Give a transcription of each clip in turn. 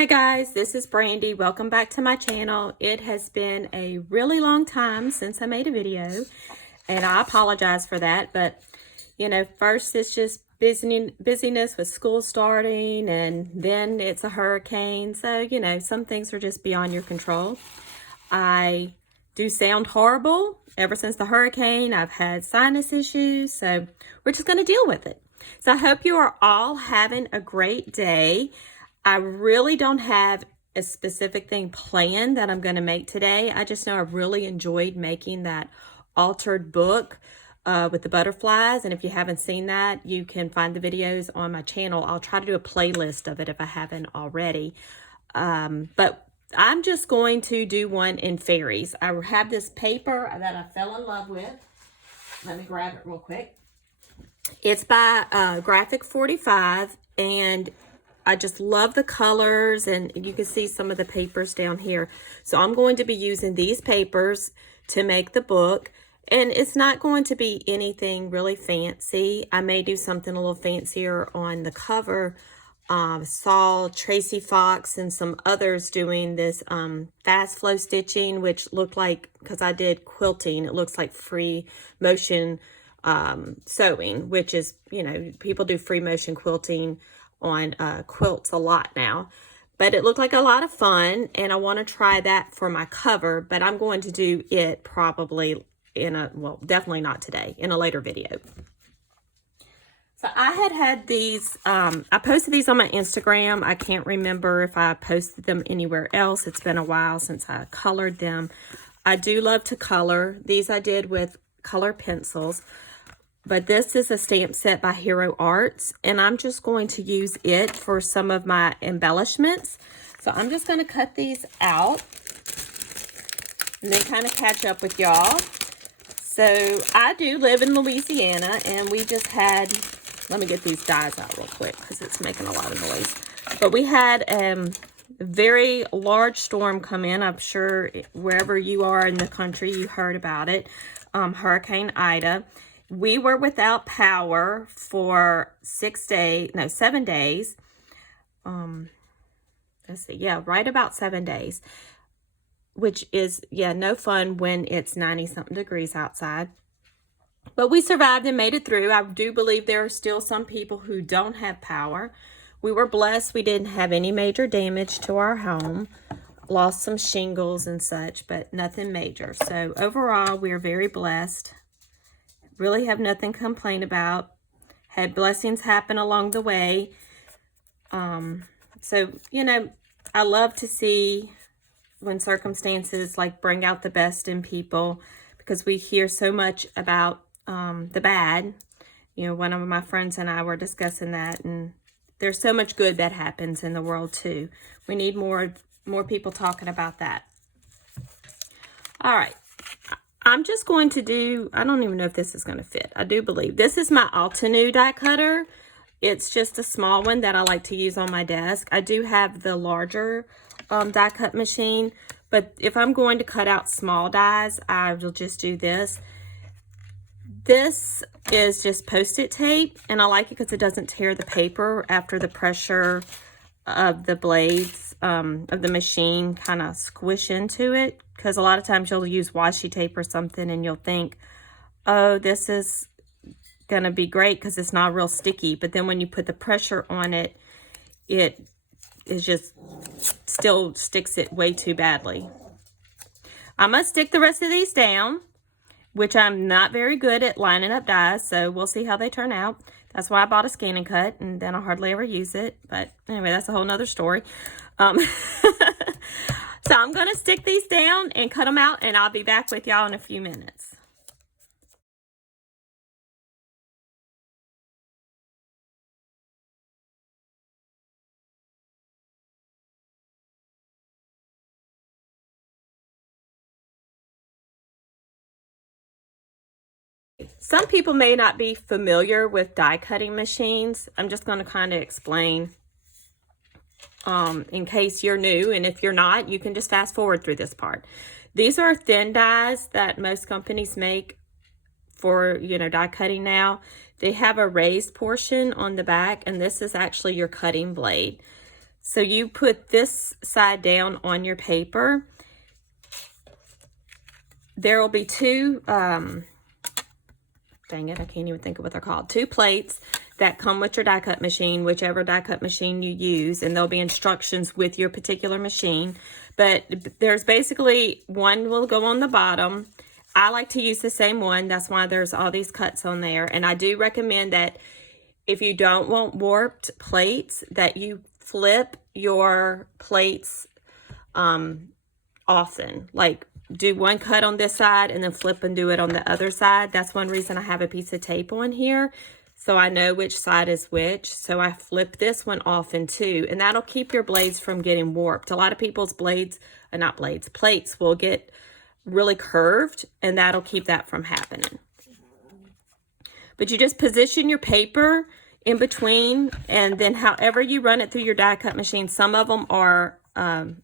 Hi guys, this is Brandy. Welcome back to my channel. It has been a really long time since I made a video, and I apologize for that, but first it's just busyness with school starting, and then it's a hurricane, so some things are just beyond your control. I do sound horrible. Ever since the hurricane, I've had sinus issues, so we're just going to deal with it. So I hope you are all having a great day. I really don't have a specific thing planned that I'm going to make today. I just know I really enjoyed making that altered book with the butterflies. And if you haven't seen that, you can find the videos on my channel. I'll try to do a playlist of it if I haven't already. But I'm just going to do one in fairies. I have this paper that I fell in love with. Let me grab it real quick. It's by Graphic 45, and I just love the colors, and you can see some of the papers down here. So I'm going to be using these papers to make the book, and it's not going to be anything really fancy. I may do something a little fancier on the cover. Saw Tracy Fox and some others doing this fast flow stitching, which looked like, because I did quilting, it looks like free motion sewing, which is, people do free motion quilting on quilts a lot now, but it looked like a lot of fun, and I want to try that for my cover, but I'm going to do it probably definitely not today, in a later video. So I had these, I posted these on my Instagram. I can't remember if I posted them anywhere else. It's been a while since I colored them. I do love to color. These I did with color pencils. But this is a stamp set by Hero Arts, and I'm just going to use it for some of my embellishments. So I'm just going to cut these out and then kind of catch up with y'all. So I do live in Louisiana, and we just had, let me get these dies out real quick because it's making a lot of noise. But we had a very large storm come in. I'm sure wherever you are in the country, you heard about it. Hurricane Ida. We were without power for 7 days. Let's see, right about 7 days, which is, no fun when it's 90-something degrees outside. But we survived and made it through. I do believe there are still some people who don't have power. We were blessed. We didn't have any major damage to our home. Lost some shingles and such, but nothing major. So overall, we are very blessed. Really have nothing to complain about. Had blessings happen along the way. So, I love to see when circumstances bring out the best in people, because we hear so much about the bad. One of my friends and I were discussing that, and there's so much good that happens in the world too. We need more people talking about that. All right. I'm just going to do, I don't even know if this is going to fit. I do believe. This is my Altenew die cutter. It's just a small one that I like to use on my desk. I do have the larger die cut machine, but if I'm going to cut out small dies, I will just do this. This is just Post-it tape, and I like it because it doesn't tear the paper after the pressure of the blades of the machine kind of squish into it, because a lot of times you'll use washi tape or something and you'll think, oh, this is gonna be great because it's not real sticky, but then when you put the pressure on it, it is just still sticks it way too badly. I'm gonna stick the rest of these down, which I'm not very good at lining up dies, so we'll see how they turn out. That's why I bought a scan and cut, and then I hardly ever use it. But anyway, that's a whole nother story. So I'm going to stick these down and cut them out, and I'll be back with y'all in a few minutes. Some people may not be familiar with die cutting machines. I'm just going to kind of explain in case you're new, and if you're not, you can just fast forward through this part. These are thin dies that most companies make for die cutting now. They have a raised portion on the back, and this is actually your cutting blade. So you put this side down on your paper. There will be two, dang it, I can't even think of what they're called. Two plates that come with your die cut machine, whichever die cut machine you use, and there'll be instructions with your particular machine. But there's basically one will go on the bottom. I like to use the same one. That's why there's all these cuts on there. And I do recommend that if you don't want warped plates, that you flip your plates often. Like, do one cut on this side and then flip and do it on the other side. That's one reason I have a piece of tape on here, so I know which side is which. So I flip this one often too, and that'll keep your blades from getting warped. A lot of people's plates will get really curved, and that'll keep that from happening. But you just position your paper in between, and then however you run it through your die cut machine, some of them are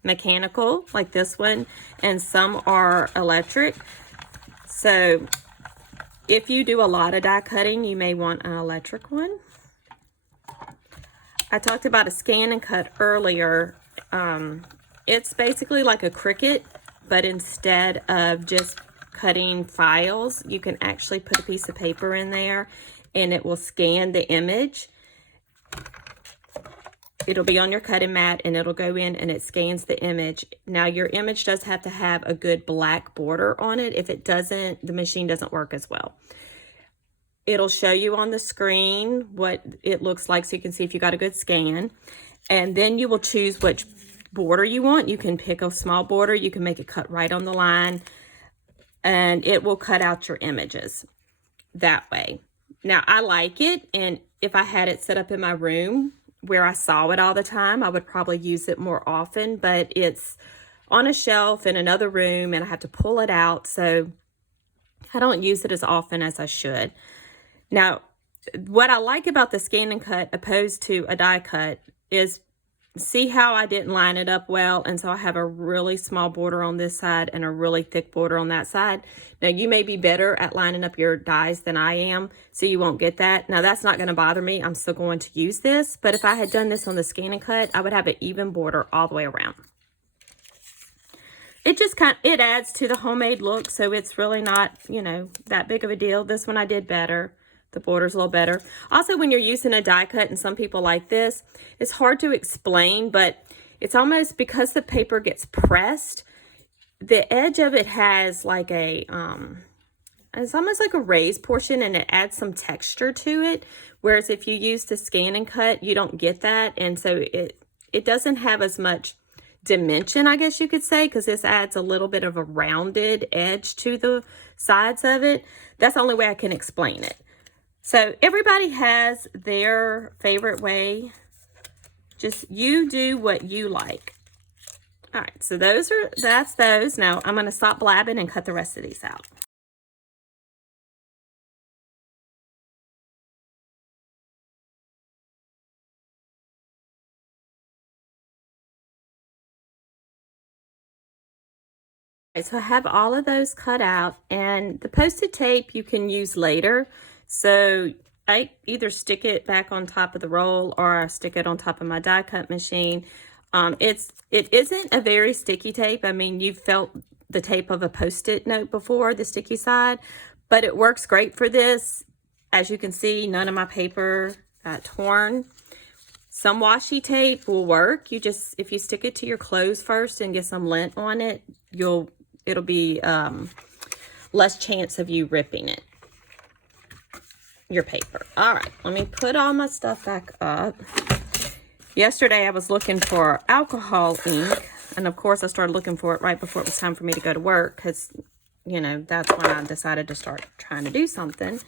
mechanical, like this one, and some are electric. So if you do a lot of die cutting, you may want an electric one. I talked about a scan and cut earlier. It's basically like a Cricut, but instead of just cutting files, you can actually put a piece of paper in there and it will scan the image. It'll be on your cutting mat and it'll go in and it scans the image. Now your image does have to have a good black border on it. If it doesn't, the machine doesn't work as well. It'll show you on the screen what it looks like so you can see if you got a good scan. And then you will choose which border you want. You can pick a small border. You can make it cut right on the line. And it will cut out your images that way. Now I like it, and if I had it set up in my room where I saw it all the time, I would probably use it more often, but it's on a shelf in another room and I have to pull it out, so I don't use it as often as I should. Now, what I like about the scan and cut opposed to a die cut is, see how I didn't line it up well, and so I have a really small border on this side and a really thick border on that side. Now you may be better at lining up your dies than I am, so you won't get that. Now that's not going to bother me. I'm still going to use this, but if I had done this on the scan and cut, I would have an even border all the way around. It just it adds to the homemade look, so it's really not, you know, that big of a deal. This one I did better. The border's a little better. Also, when you're using a die cut, and some people like this, it's hard to explain, but it's almost, because the paper gets pressed, the edge of it has like a, it's almost like a raised portion, and it adds some texture to it. Whereas if you use the scan and cut, you don't get that. And so it doesn't have as much dimension, I guess you could say, because this adds a little bit of a rounded edge to the sides of it. That's the only way I can explain it. So everybody has their favorite way. Just you do what you like. All right, so that's those. Now I'm going to stop blabbing and cut the rest of these out. So I have all of those cut out, and the Post-it tape you can use later. So I either stick it back on top of the roll or I stick it on top of my die cut machine. It isn't a very sticky tape. I mean, you've felt the tape of a Post-it note before, the sticky side, but it works great for this. As you can see, none of my paper got torn. Some washi tape will work. If you stick it to your clothes first and get some lint on it, it'll be less chance of you ripping your paper. All right, let me put all my stuff back up. Yesterday I was looking for alcohol ink, and of course I started looking for it right before it was time for me to go to work, because, you know, that's when I decided to start trying to do something,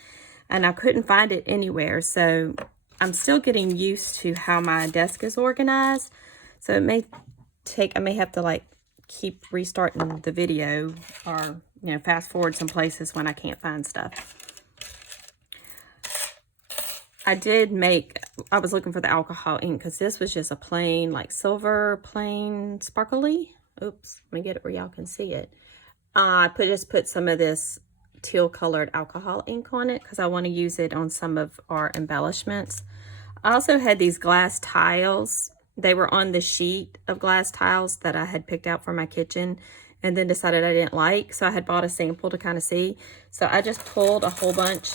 and I couldn't find it anywhere. So I'm still getting used to how my desk is organized, so I may have to like keep restarting the video, or, you know, fast forward some places when I can't find stuff. I was looking for the alcohol ink because this was just a plain, like silver, plain, sparkly. Oops, let me get it where y'all can see it. I just put some of this teal colored alcohol ink on it because I want to use it on some of our embellishments. I also had these glass tiles They were on the sheet of glass tiles that I had picked out for my kitchen and then decided I didn't like. So I had bought a sample to kind of see. So I just pulled a whole bunch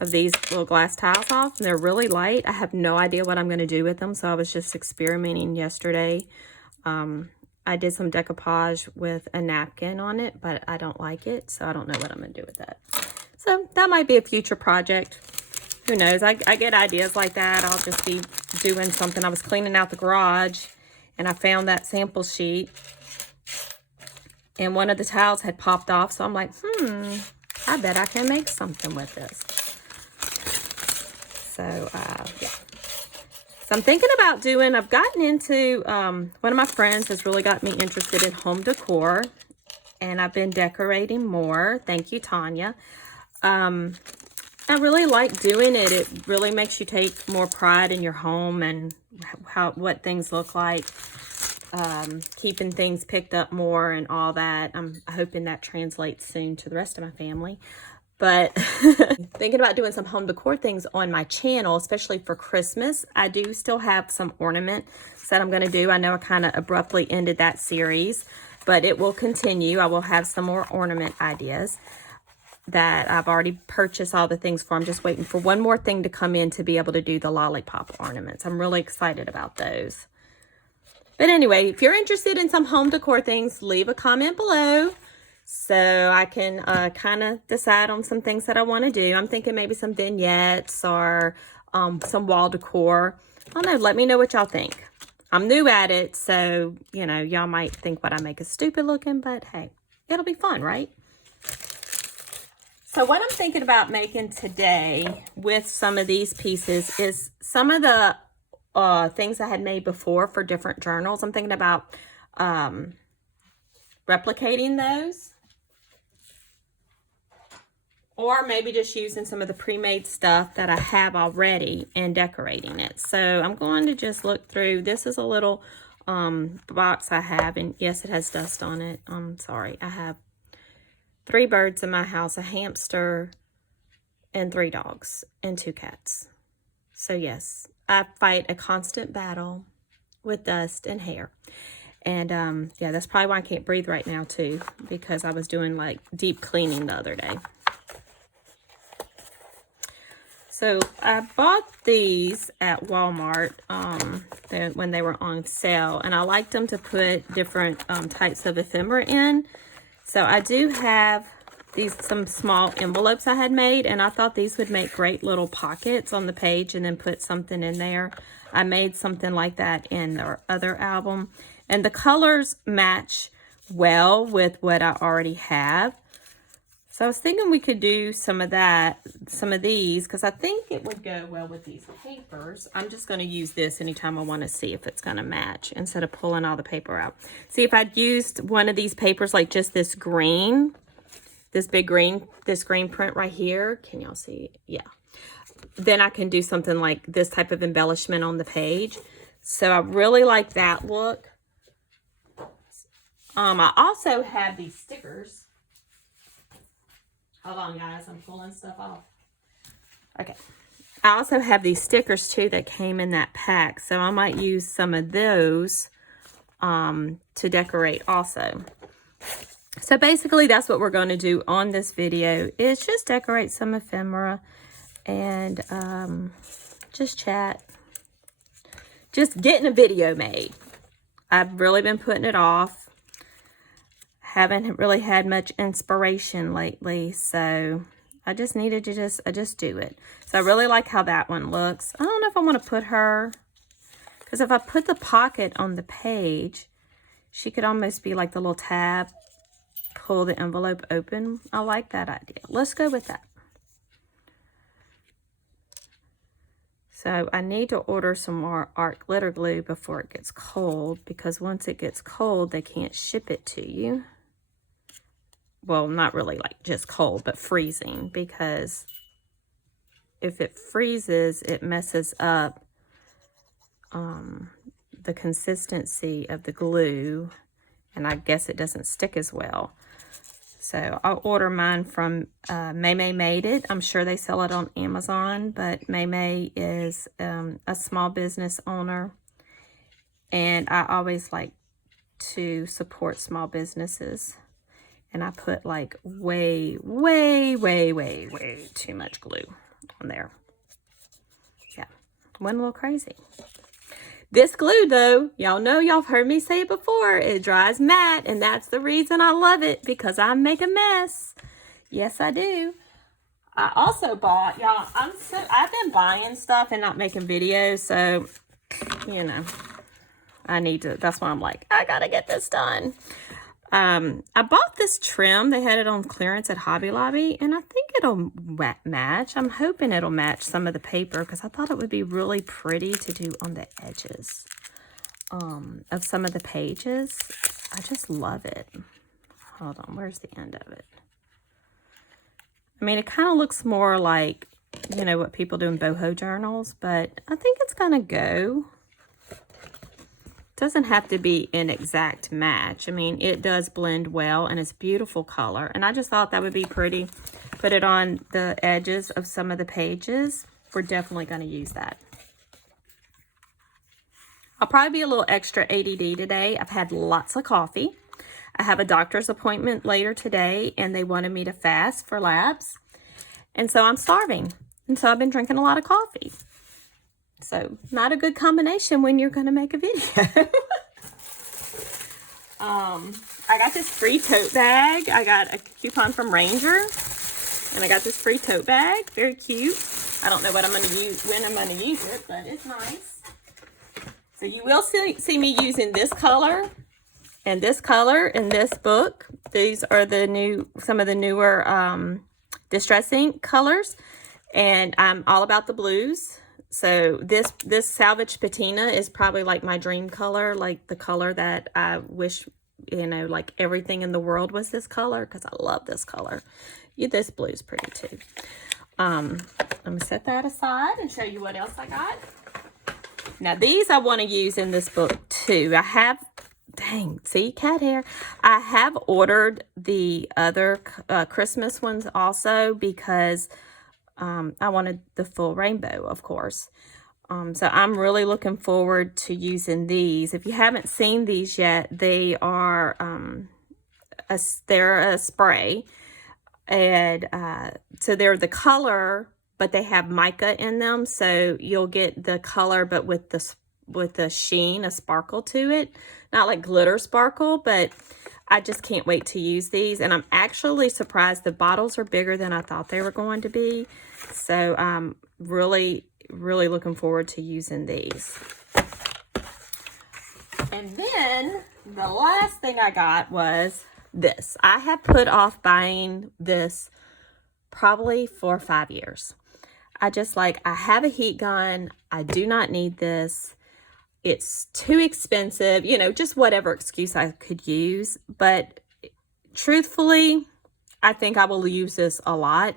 of these little glass tiles off, and they're really light. I have no idea what I'm going to do with them. So I was just experimenting yesterday. I did some decoupage with a napkin on it, but I don't like it. So I don't know what I'm going to do with that. So that might be a future project. Who knows? I get ideas like that. I'll just be doing something. I was cleaning out the garage and I found that sample sheet and one of the tiles had popped off. So I'm like, I bet I can make something with this. So, yeah. So I'm thinking about doing, I've gotten into, one of my friends has really got me interested in home decor, and I've been decorating more. Thank you, Tanya. I really like doing it. It really makes you take more pride in your home and what things look like. Keeping things picked up more and all that. I'm hoping that translates soon to the rest of my family. But thinking about doing some home decor things on my channel, especially for Christmas. I do still have some ornaments that I'm going to do. I know I kind of abruptly ended that series, but it will continue. I will have some more ornament ideas that I've already purchased all the things for. I'm just waiting for one more thing to come in to be able to do the lollipop ornaments. I'm really excited about those. But anyway, if you're interested in some home decor things, leave a comment below so I can kind of decide on some things that I want to do. I'm thinking maybe some vignettes or some wall decor. I don't know. Let me know what y'all think. I'm new at it, so, you know, y'all might think what I make is stupid looking, but hey, it'll be fun, right? So what I'm thinking about making today with some of these pieces is some of the things I had made before for different journals. I'm thinking about replicating those, or maybe just using some of the pre-made stuff that I have already and decorating it. So I'm going to just look through. This is a little box I have, and yes, it has dust on it. I'm sorry. I have 3 birds in my house, a hamster, and 3 dogs, and 2 cats. So yes, I fight a constant battle with dust and hair. And yeah, that's probably why I can't breathe right now too, because I was doing like deep cleaning the other day. So I bought these at Walmart when they were on sale, and I liked them to put different types of ephemera in. So I do have some small envelopes I had made, and I thought these would make great little pockets on the page and then put something in there. I made something like that in the other album, and the colors match well with what I already have. So I was thinking we could do some of these, because I think it would go well with these papers. I'm just going to use this anytime I want to see if it's going to match instead of pulling all the paper out. See, if I'd used one of these papers, like just this green, this green print right here. Can y'all see? Yeah. Then I can do something like this type of embellishment on the page. So I really like that look. I also have these stickers. Hold on, guys. I'm pulling stuff off. Okay. I also have these stickers, too, that came in that pack. So I might use some of those to decorate also. So basically, that's what we're going to do on this video, is just decorate some ephemera and just chat. Just getting a video made. I've really been putting it off. Haven't really had much inspiration lately, so I just needed to just do it. So I really like how that one looks. I don't know if I want to put her, because if I put the pocket on the page, she could almost be like the little tab, pull the envelope open. I like that idea. Let's go with that. So I need to order some more art glitter glue before it gets cold, because once it gets cold, they can't ship it to you. Well, not really like just cold, but freezing, because if it freezes, it messes up the consistency of the glue, and I guess it doesn't stick as well. So I'll order mine from May Made It. I'm sure they sell it on Amazon, but May is a small business owner, And I always like to support small businesses. And I put like way too much glue on there. Yeah, went a little crazy. This glue though, y'all know, y'all have heard me say it before, it dries matte, and that's the reason I love it, because I make a mess. Yes, I do. I also bought, y'all, I've been buying stuff and not making videos, so, you know, I need to, that's why I'm like, I gotta get this done. I bought this trim. They had it on clearance at Hobby Lobby, and I think it'll match. I'm hoping it'll match some of the paper, because I thought it would be really pretty to do on the edges of some of the pages. I just love it. Hold on, where's the end of it? I mean, it kind of looks more like, you know, what people do in boho journals, but I think it's gonna go. Doesn't have to be an exact match. I mean, it does blend well, and it's a beautiful color. And I just thought that would be pretty. Put it on the edges of some of the pages. We're definitely going to use that. I'll probably be a little extra ADD today. I've had lots of coffee. I have a doctor's appointment later today, and they wanted me to fast for labs. And so I'm starving. And so I've been drinking a lot of coffee. So, not a good combination when you're going to make a video. I got this free tote bag. I got a coupon from Ranger. And I got this free tote bag. Very cute. I don't know what I'm going to use, when I'm going to use it, but it's nice. So, you will see me using this color and this color in this book. These are the some of the newer Distress Ink colors. And I'm all about the blues. So this Salvage Patina is probably like my dream color, like the color that I wish, you know, like everything in the world was this color, because I love this color. Yeah, this blue is pretty too. I'm going to set that aside and show you what else I got. Now these I want to use in this book too. I have, dang, see, cat hair. I have ordered the other Christmas ones also, because I wanted the full rainbow, of course. So I'm really looking forward to using these. If you haven't seen these yet, they are they're a spray, and so they're the color, but they have mica in them. So you'll get the color, but with the sheen, a sparkle to it, not like glitter sparkle, but I just can't wait to use these. And I'm actually surprised the bottles are bigger than I thought they were going to be. So I'm really looking forward to using these. And then the last thing I got was this. I have put off buying this probably for 5 years. I have a heat gun. I do not need this. It's too expensive, you know, just whatever excuse I could use. But truthfully, I think I will use this a lot,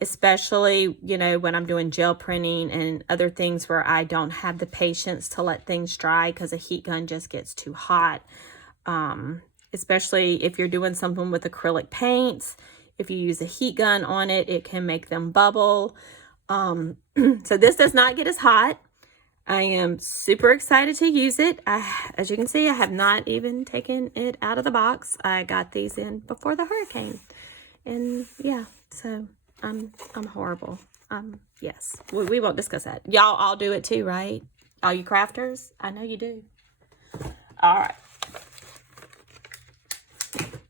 especially, you know, when I'm doing gel printing and other things where I don't have the patience to let things dry, because a heat gun just gets too hot. Especially if you're doing something with acrylic paints. If you use a heat gun on it, it can make them bubble. So this does not get as hot. I am super excited to use it. As you can see, I have not even taken it out of the box. I got these in before the hurricane. And yeah, so I'm horrible. Yes, we won't discuss that. Y'all all do it too, right? All you crafters? I know you do. All right.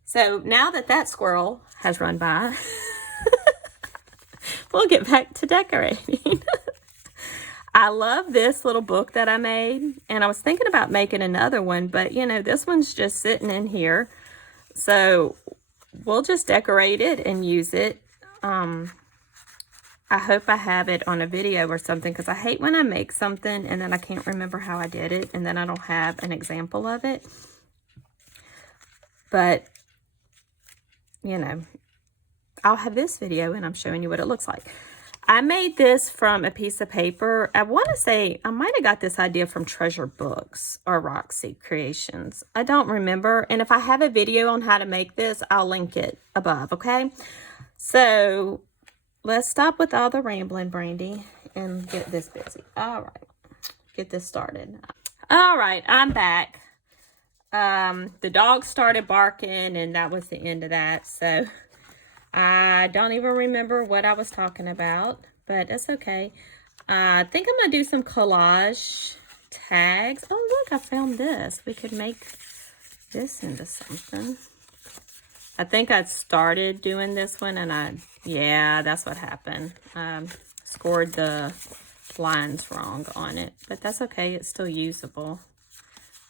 So now that squirrel has run by, we'll get back to decorating. I love this little book that I made, and I was thinking about making another one, but you know, this one's just sitting in here. So we'll just decorate it and use it. I hope I have it on a video or something, because I hate when I make something and then I can't remember how I did it, and then I don't have an example of it. But, you know, I'll have this video and I'm showing you what it looks like. I made this from a piece of paper. I want to say I might have got this idea from Treasure Books or Roxy Creations. I don't remember. And if I have a video on how to make this, I'll link it above, okay? So let's stop with all the rambling, Brandy, and get this busy. All right, get this started. All right, I'm back. The dog started barking and that was the end of that. So I don't even remember what I was talking about, but that's okay. I think I'm going to do some collage tags. Oh, look, I found this. We could make this into something. I think I started doing this one and yeah, that's what happened. Scored the lines wrong on it, but that's okay. It's still usable.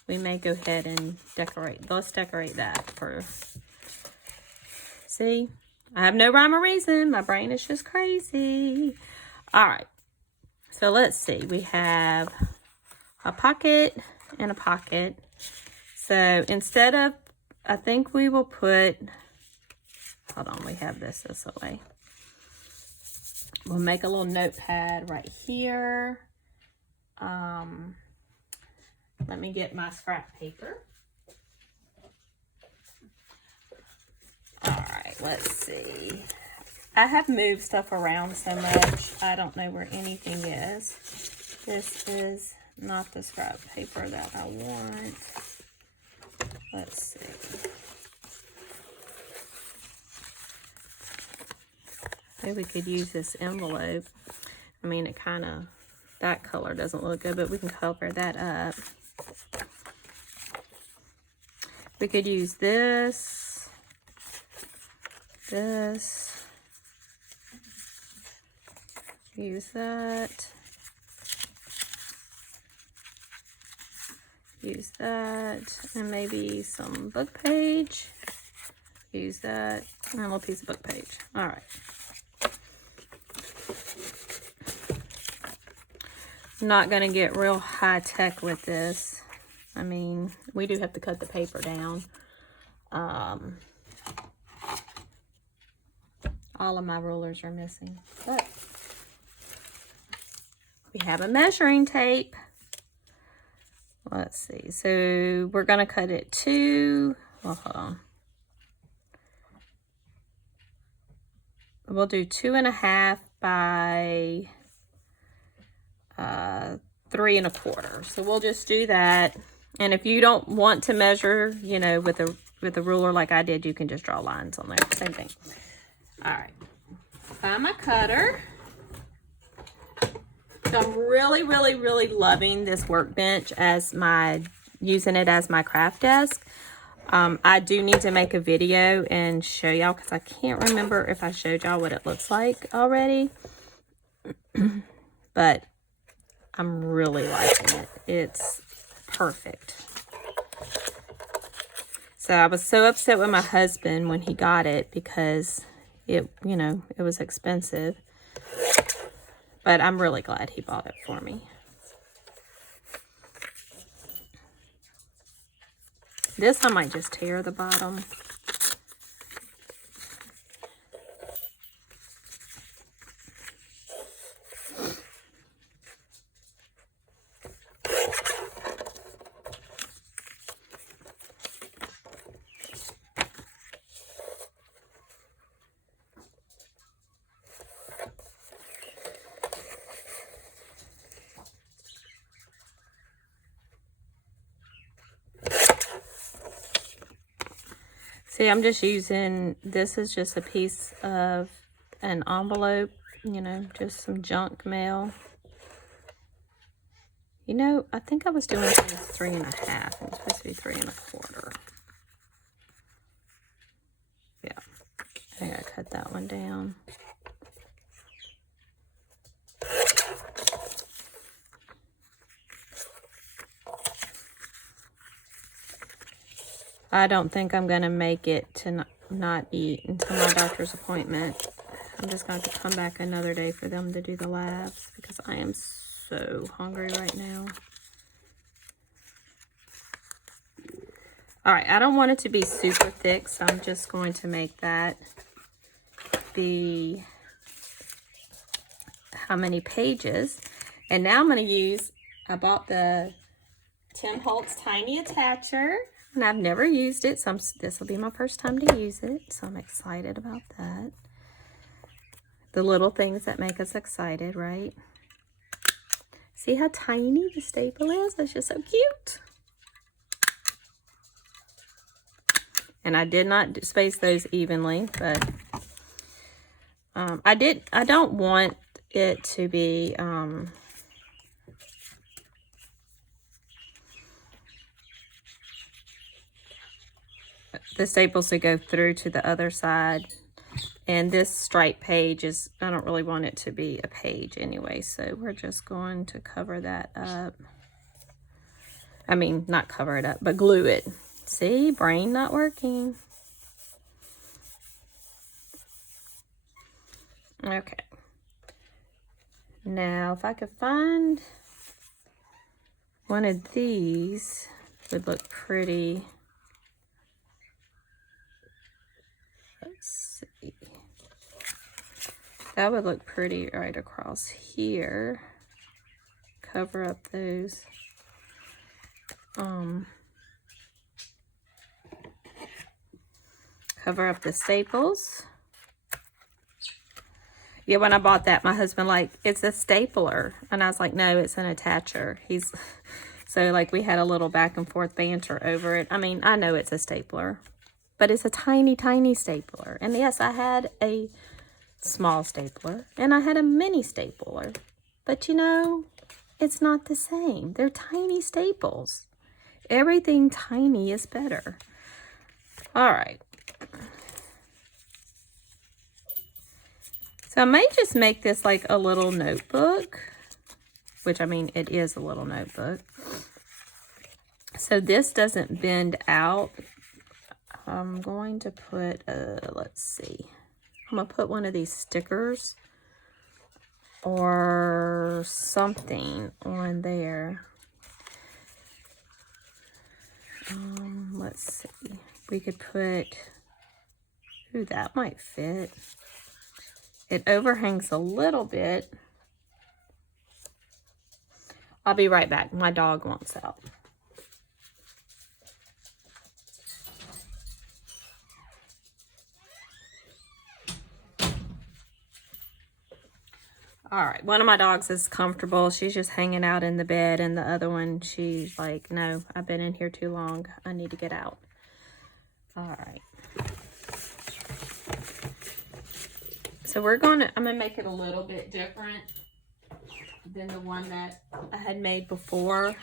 We may go ahead and decorate. Let's decorate that for, see, I have no rhyme or reason. My brain is just crazy. All right. So let's see. We have a pocket and a pocket. So instead of, I think we will put, hold on, we have this way. We'll make a little notepad right here. Let me get my scrap paper. All right, let's see. I have moved stuff around so much, I don't know where anything is. This is not the scrap paper that I want. Let's see. Maybe we could use this envelope. I mean, it kind of, that color doesn't look good, but we can cover that up. We could use this, use that, use that, and maybe some book page. Use that, and a little piece of book page. All right. I'm not going to get real high tech with this. I mean, we do have to cut the paper down. All of my rulers are missing, but we have a measuring tape. Let's see. So we're going to cut it to, well, hold on. We'll do 2.5 by 3 1/4. So we'll just do that. And if you don't want to measure, you know, with a ruler like I did, you can just draw lines on there. Same thing. All right. Find my cutter. So I'm really, really, really loving this workbench as using it as my craft desk. I do need to make a video and show y'all because I can't remember if I showed y'all what it looks like already. But I'm really liking it. It's perfect. So I was so upset with my husband when he got it because it, you know, it was expensive. But I'm really glad he bought it for me. This I might just tear the bottom. See, I'm just using, this is just a piece of an envelope, you know, just some junk mail. You know, I think I was doing 3.5. It's supposed to be 3 1/4. Yeah, I think I cut that one down. I don't think I'm going to make it to not eat until my doctor's appointment. I'm just going to have to come back another day for them to do the labs because I am so hungry right now. All right, I don't want it to be super thick, so I'm just going to make that be how many pages. And now I'm going to use, I bought the Tim Holtz Tiny Attacher. And I've never used it, so this will be my first time to use it. So I'm excited about that. The little things that make us excited, right? See how tiny the staple is? That's just so cute. And I did not space those evenly, but I don't want it to be the staples to go through to the other side. And this straight page is, I don't really want it to be a page anyway, so we're just going to cover that up. I mean, not cover it up, but glue it. See, brain not working. Okay. Now, if I could find one of these, would look pretty. Let's see. That would look pretty right across here. Cover up those. Cover up the staples. Yeah, when I bought that, my husband like, it's a stapler. And I was like, no, it's an attacher. So like we had a little back and forth banter over it. I mean, I know it's a stapler, but it's a tiny, tiny stapler. And yes, I had a small stapler and I had a mini stapler, but you know, it's not the same. They're tiny staples. Everything tiny is better. All right. So I may just make this like a little notebook, which I mean, it is a little notebook. So this doesn't bend out. I'm going to put, let's see. I'm going to put one of these stickers or something on there. Let's see. We could put, ooh, that might fit. It overhangs a little bit. I'll be right back. My dog wants out. All right, one of my dogs is comfortable. She's just hanging out in the bed, and the other one, she's like, no, I've been in here too long. I need to get out. All right. So I'm gonna make it a little bit different than the one that I had made before.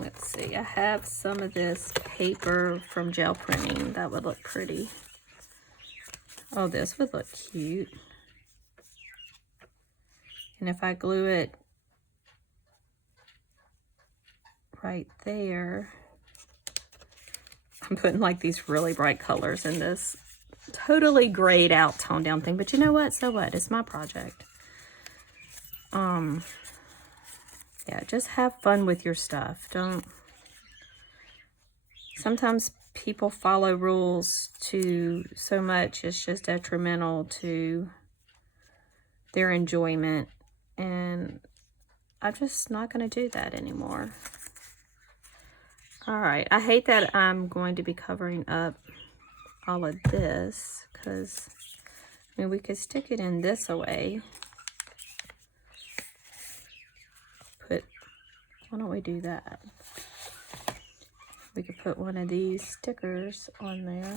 Let's see, I have some of this paper from gel printing. That would look pretty. Oh, this would look cute. And if I glue it right there, I'm putting like these really bright colors in this totally grayed out toned down thing. But you know what? So what? It's my project. Yeah, just have fun with your stuff. Sometimes people follow rules to so much it's just detrimental to their enjoyment, and I'm just not going to do that anymore. All right, I hate that I'm going to be covering up all of this, because I mean, we could stick it in this away. Why don't we do that? We could put one of these stickers on there.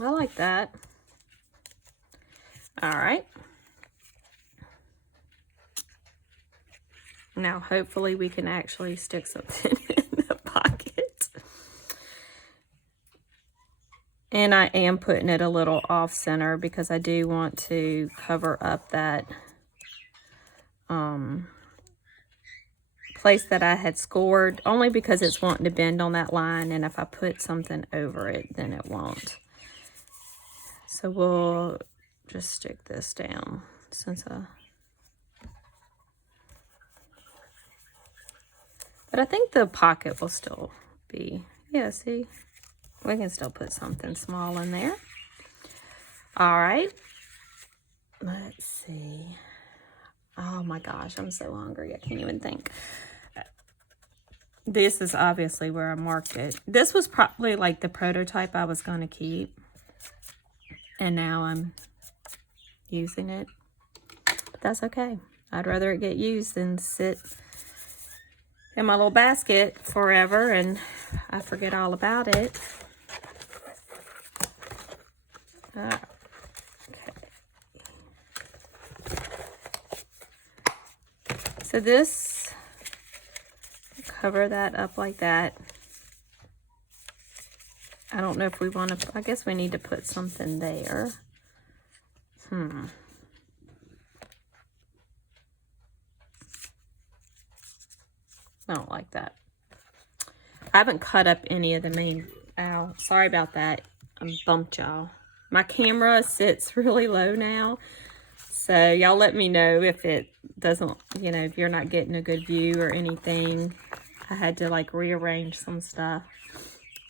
I like that. All right. Now, hopefully we can actually stick something in the pocket. And I am putting it a little off center because I do want to cover up that place that I had scored, only because it's wanting to bend on that line, and if I put something over it, then it won't. So we'll just stick this down but I think the pocket will still be, yeah, see, we can still put something small in there. All right, let's see. Oh my gosh, I'm so hungry, I can't even think. This is obviously where I marked it. This was probably like the prototype I was going to keep. And now I'm using it. But that's okay. I'd rather it get used than sit in my little basket forever and I forget all about it. Okay. So this, cover that up like that. I don't know if we want to, I guess we need to put something there. I don't like that. I haven't cut up any of the main, ow, sorry about that. I bumped y'all. My camera sits really low now. So y'all let me know if it doesn't, you know, if you're not getting a good view or anything. I had to like rearrange some stuff.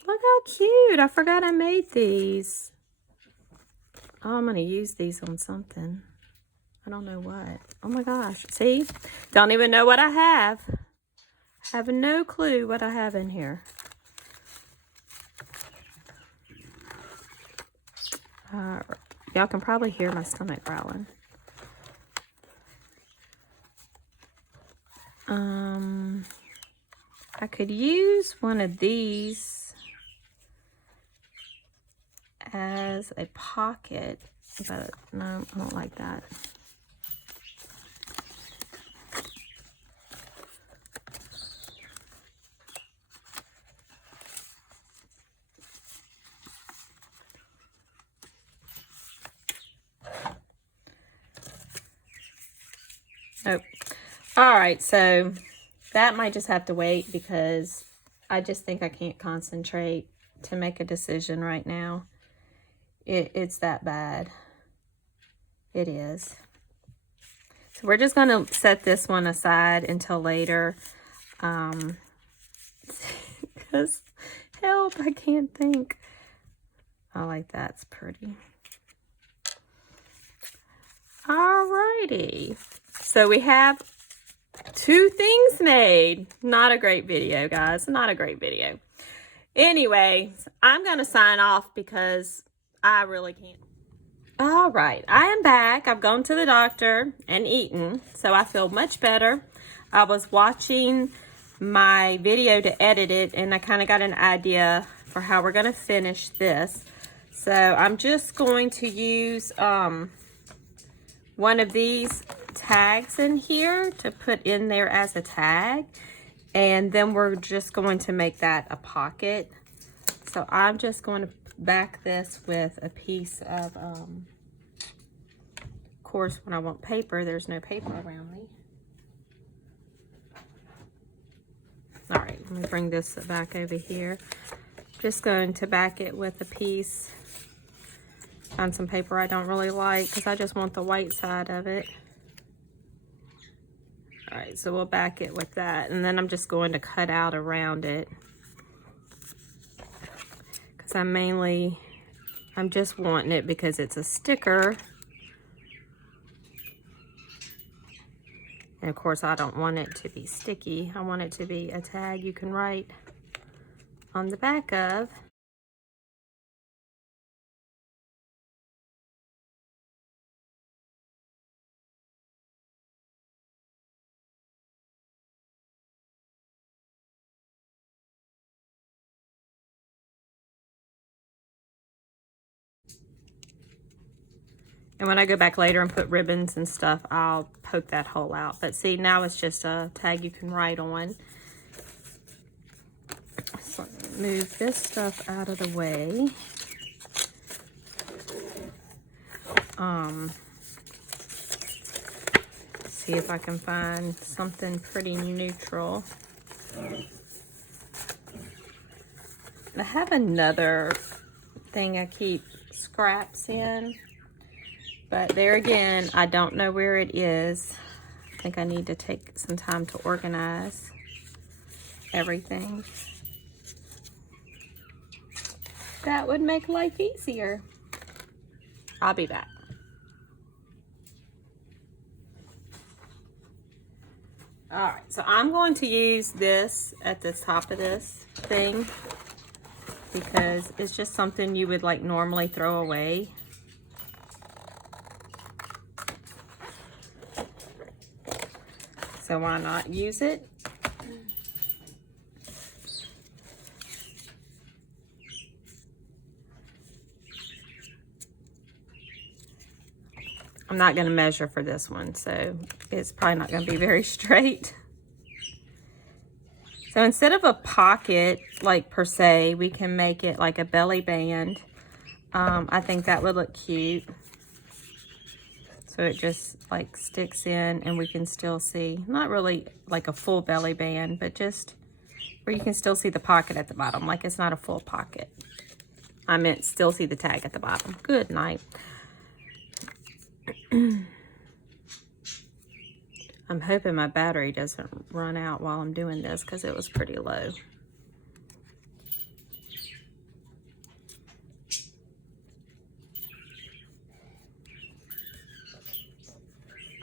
Look how cute. I forgot I made these. Oh, I'm going to use these on something. I don't know what. Oh my gosh. See? Don't even know what I have. Have no clue what I have in here. Y'all can probably hear my stomach growling. I could use one of these as a pocket, but no, I don't like that. Nope. All right, so that might just have to wait because I just think I can't concentrate to make a decision right now. It's that bad. It is. So we're just going to set this one aside until later. Because, help, I can't think. I like that. It's pretty. Alrighty. So we have 2 things made. Not a great video, guys. Not a great video. Anyway, I'm going to sign off because I really can't. All right, I am back. I've gone to the doctor and eaten, so I feel much better. I was watching my video to edit it, and I kind of got an idea for how we're going to finish this. So I'm just going to use one of these tags in here to put in there as a tag, and then we're just going to make that a pocket. So I'm just going to back this with a piece of course, when I want paper, there's no paper around me. All right, let me bring this back over here. Just going to back it with a piece. Find some paper I don't really like because I just want the white side of it. All right, so we'll back it with that, and then I'm just going to cut out around it because I'm just wanting it because it's a sticker. And of course, I don't want it to be sticky. I want it to be a tag you can write on the back of. And when I go back later and put ribbons and stuff, I'll poke that hole out. But see, now it's just a tag you can write on. So let me move this stuff out of the way. See if I can find something pretty neutral. I have another thing I keep scraps in. But there again, I don't know where it is. I think I need to take some time to organize everything. That would make life easier. I'll be back. All right, so I'm going to use this at the top of this thing because it's just something you would like normally throw away. So why not use it? I'm not going to measure for this one, so it's probably not going to be very straight. So instead of a pocket, like per se, we can make it like a belly band. I think that would look cute. So it just like sticks in and we can still see, not really like a full belly band, but just where you can still see the pocket at the bottom. Like it's not a full pocket. I meant still see the tag at the bottom. Good night. I'm hoping my battery doesn't run out while I'm doing this because it was pretty low.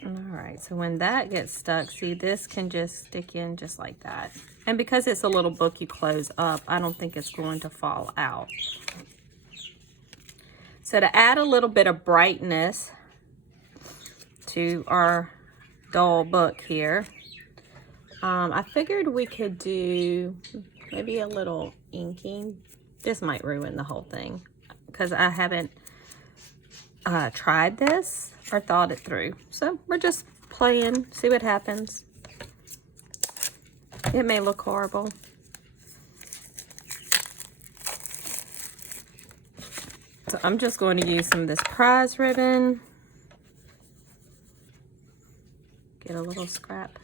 All right, so when that gets stuck, see, this can just stick in just like that. And because it's a little book you close up, I don't think it's going to fall out. So to add a little bit of brightness to our dull book here, I figured we could do maybe a little inking. This might ruin the whole thing because I haven't tried this or thought it through. So we're just playing, see what happens. It may look horrible. So I'm just going to use some of this prize ribbon. Get a little scrap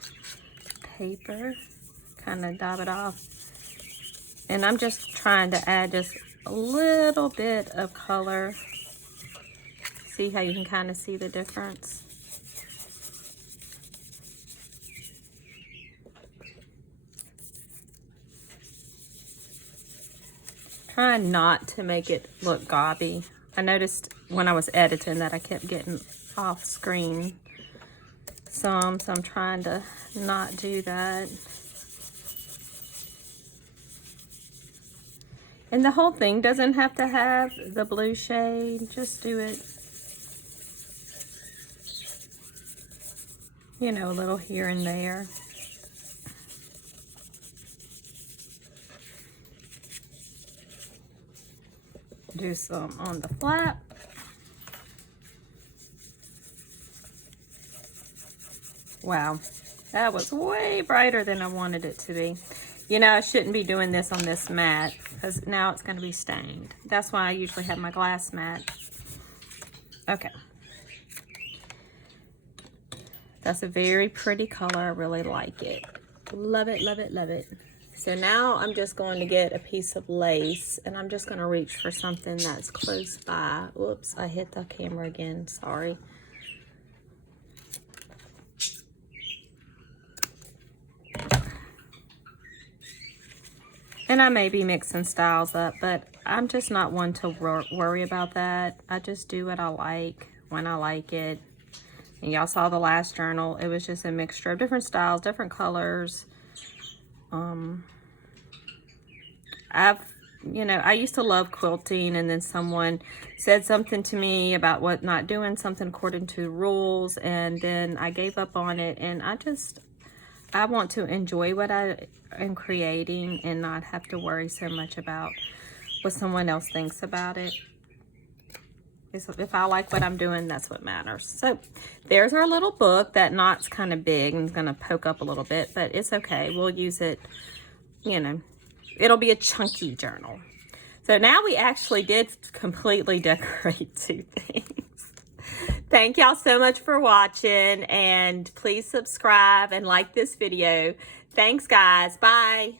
paper, kind of dab it off. And I'm just trying to add just a little bit of color. See how you can kind of see the difference? Trying not to make it look gaudy. I noticed when I was editing that I kept getting off screen some, so I'm trying to not do that. And the whole thing doesn't have to have the blue shade, just do it, you know, a little here and there. Do some on the flap. Wow, that was way brighter than I wanted it to be. You know, I shouldn't be doing this on this mat because now it's going to be stained. That's why I usually have my glass mat. Okay. That's a very pretty color. I really like it. Love it, love it, love it. So now I'm just going to get a piece of lace and I'm just going to reach for something that's close by. Whoops, I hit the camera again. Sorry. And I may be mixing styles up, but I'm just not one to worry about that. I just do what I like when I like it. And y'all saw the last journal. It was just a mixture of different styles, different colors. I used to love quilting, and then someone said something to me about what not doing something according to rules, and then I gave up on it, and I want to enjoy what I am creating and not have to worry so much about what someone else thinks about it. If I like what I'm doing, that's what matters. So there's our little book. That knot's kind of big and it's going to poke up a little bit, but it's okay. We'll use it, you know, it'll be a chunky journal. So now we actually did completely decorate 2 things. Thank y'all so much for watching, and please subscribe and like this video. Thanks, guys. Bye.